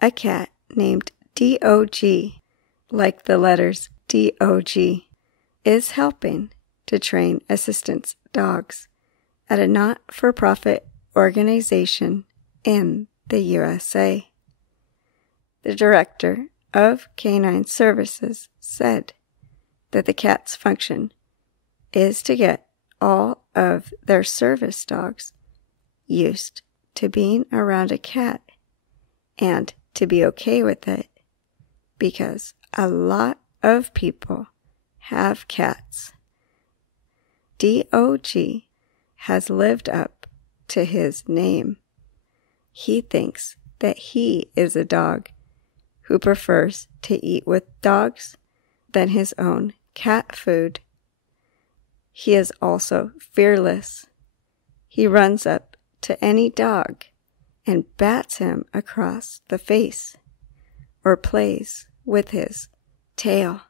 A cat named D.O.G., like the letters D.O.G., is helping to train assistance dogs at a not-for-profit organization in the USA. The director of Canine Services said that the cat's function is to get all of their service dogs used to being around a cat and to be okay with it, because a lot of people have cats. D.O.G. has lived up to his name. He thinks that he is a dog who prefers to eat with dogs than his own cat food. He is also fearless. He runs up to any dog and bats him across the face, or plays with his tail.